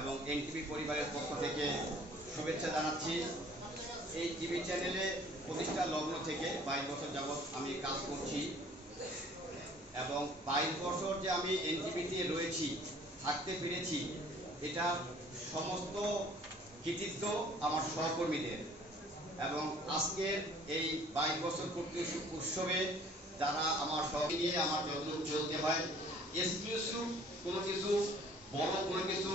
এবং এনটিভি পরিবারের পক্ষ থেকে শুভেচ্ছা জানাচ্ছি। এই টিভি চ্যানেলে প্রতিষ্ঠা লগ্ন থেকে 22 বছর যাবৎ আমি কাজ করছি এবং 22 বছর যে আমি এনটিভিতে রয়েছি, থাকতে পেরেছি, এটা সমস্ত কৃতিত্ব আমার সহকর্মীদের। এবং আজকের এই 22 বছর পূর্তি উৎসবে যারা আমার সহযোগী নিয়ে আমার যতটুকু চলতে হয়, এক্সক্লুসিভ কোনো কিছু, বড় কোনো কিছু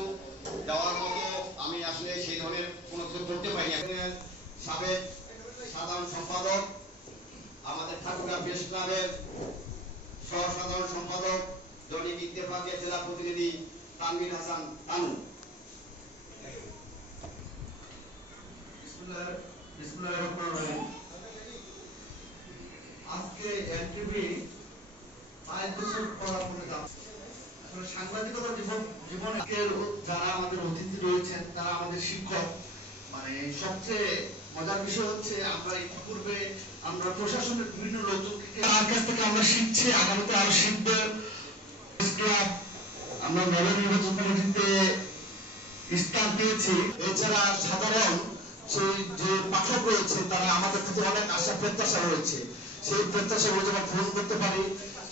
দেওয়ার মতো আমি আসলে সেই ধরনের কোনো কিছু করতে পারিনি। সাবেক সাধারণ সম্পাদক, আমাদের ঠাকুরগাঁ প্রেস ক্লাবের সহ সাধারণ সম্পাদক, দৈনিক ইত্তেফাকের জেলা প্রতিনিধি তানভীর হাসান তানু। আজকে এনটিভি 5 বছর পদার্পণে যাচ্ছে। আসলে সাংবাদিকতা জীবনে যারা আমাদের অতিথি রয়েছেন তারা আমাদের শিক্ষক। মানে সবচেয়ে মজার বিষয় হচ্ছে আমরা ইতিপূর্বে আমরা প্রশাসনের বিভিন্ন লোকজনকে তার কাছ থেকে আমরা শিখছি, আগামীতে আরো শিখবো। আমরা নবনির্বাচিত কমিটিতে স্থান পেয়েছি। এছাড়া সাধারণ সেই যে পাঠক রয়েছে তারা আমাদের কাছে অনেক আশা প্রত্যাশা রয়েছে। সেই প্রত্যাশাগুলো যেন পূরণ করতে পারি,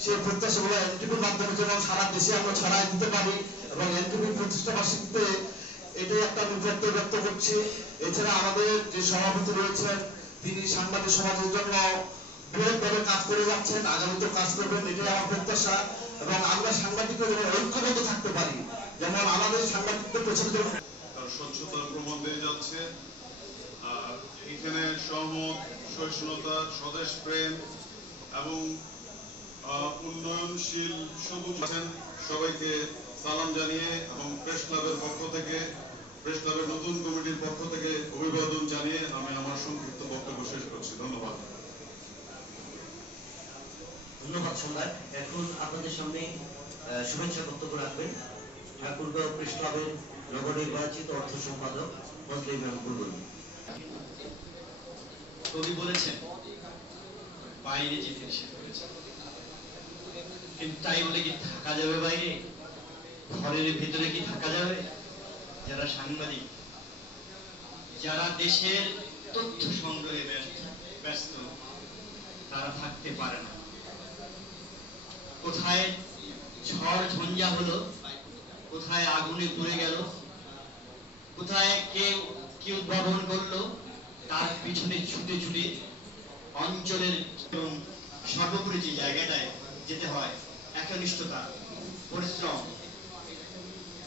সেই প্রত্যাশাগুলো এনটিভির মাধ্যমে যেন সারা দেশে আমরা ছড়াই দিতে পারি এবং এনটিভির প্রতিষ্ঠা বার্ষিকীতে এটাই একটা আমি ব্যক্ত করছি। এছাড়া আমাদের যে সভাপতি রয়েছেন তিনি সাংবাদিক সমাজের জন্য বৃহৎভাবে কাজ করে যাচ্ছেন, আগামীতে কাজ করবেন, এটাই আমার প্রত্যাশা। এবং আমরা সাংবাদিকরা যেন ঐক্যবদ্ধ থাকতে পারি, যেমন আমাদের সাংবাদিকদের পেছনে যেমন স্বচ্ছতার প্রমাণ পেয়ে যাচ্ছে। আর এখানে সহমত, সহিষ্ণুতা, স্বদেশ প্রেম এবং উন্নয়নশীল সবুজ আছেন। সবাইকে সালাম জানিয়ে এবং প্রেস ক্লাবের পক্ষ থেকে, প্রেস ক্লাবের নতুন কমিটির পক্ষ থেকে অভিবাদন জানিয়ে আমি আমার সংক্ষিপ্ত বক্তব্য শেষ করছি। ধন্যবাদ। ধন্যবাদ সম্রাট। এখন আপনাদের সামনে শুভেচ্ছা বক্তব্য রাখবেন ঠাকুরগাঁও প্রেস ক্লাবের নবনির্বাচিত অর্থ সম্পাদক ফজলে ইমাম বুলবুল। কবি বলেছেন বাইরে যেতে নিষেধ করেছে, কিন্তু তাই বলে কি থাকা যাবে বাইরে? ঘরের ভিতরে কি থাকা যাবে? যারা সাংবাদিক, যারা দেশের তথ্য সংগ্রহে ব্যস্ত, তারা থাকতে পারে না। কোথায় ঝড় ঝঞ্ঝা হলো, কোথায় আগুনে পুড়ে গেল, কোথায় কি উদ্ভাবন করলো, তার পিছনে ছুটে ছুটে অঞ্চলের এবং সর্বোপরি যে জায়গাটায় যেতে হয়, একনিষ্ঠতা, পরিশ্রম,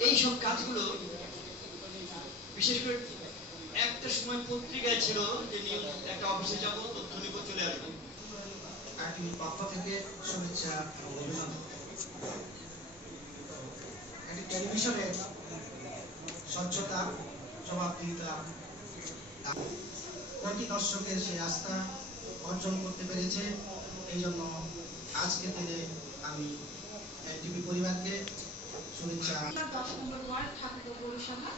এইসব কাজগুলো বিশেষ করে একটা সময় পত্রিকায় ছিল যে একটা অফিসে যাবো, তথ্য নিব, চলে আসবো। আরটিভির পক্ষ থেকে শুভেচ্ছা ও অভিনন্দন। একটি টেলিভিশনের স্বচ্ছতা, জবাবদিহিতা, কোটি দর্শকের সেই আস্থা অর্জন করতে পেরেছে। এই জন্য আজকের দিনে আমি এনটিভি পরিবারকে শুভেচ্ছা। 10 নম্বর ওয়ার্ড ঠাকুরগাঁও পৌরসভা